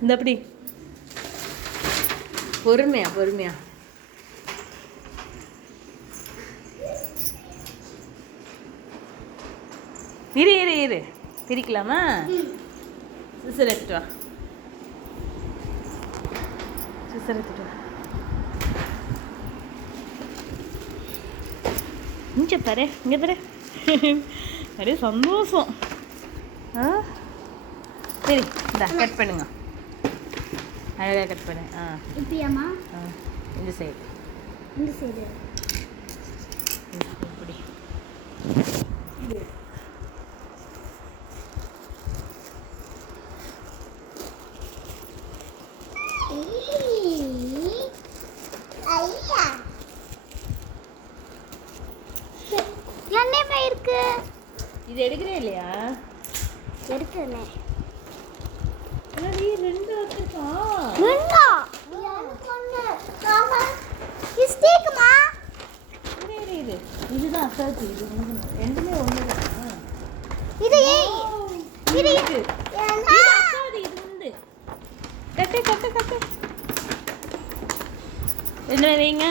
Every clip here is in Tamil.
இந்த அப்படி பொறுமையா பொறுமையா. இரு இரு இரு பிரிக்கலாமா? சிசர் எடுத்துட்டு வா. சிசர் எடுத்துட்டு வா. இங்கே பாரு, இங்கே பாரு. அப்படியே சந்தோஷம். சரி இந்தா கட் பண்ணுங்க. அழகாக கட் பண்ணு. இப்படியாம்மா? இந்த சைடு இந்த சைடு இப்படி. என்ன இருக்கு? இது எடுக்கிறே இல்லையா? எடுக்கிறேன். ரெண்டு வச்சிருக்கா. ரெண்டா? எனக்கு ஒண்ணு. மாமா ஸ்டீக்மா. இது இதுதான் அசாச்சு. இது ரெண்டுமே ஒண்ணுதான். இது ஏய் இது இது அசாது. இது வந்து கட்டு கட்டு கட்டு. என்ன வைங்க.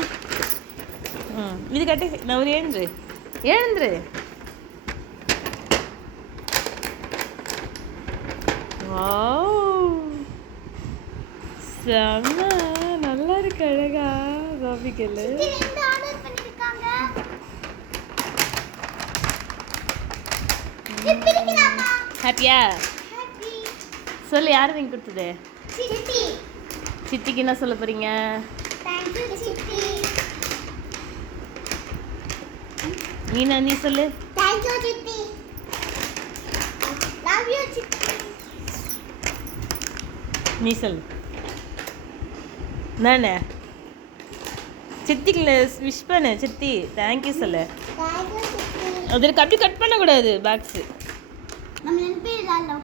இது கட்டு. நான் ஒரு எழுந்துரு எழுந்துரு. செம்ம நல்லா இருக்கு. அழகா பாபிக்கல் ஆர்டர் பண்ணிருக்காங்க. ஹாப்பியா? ஹாப்பி. சொல்லு, யார் வாங்கி கொடுத்தது? சித்தி. சித்திக்கு என்ன சொல்ல போறீங்க? தேங்க் யூ சித்தி. நீ சொல்லு. தேங்க் யூ சித்தி. லவ் யூ சித்தி. நீ சொல்லு. நானே சித்திக்கு விஷ் பண்ணு. சித்தி தேங்க்யூ சொல்லு. தேங்க் யூ சித்தி. அதில் அப்படி கட் பண்ணக்கூடாது பாக்ஸு. நம்ம நினைப்பே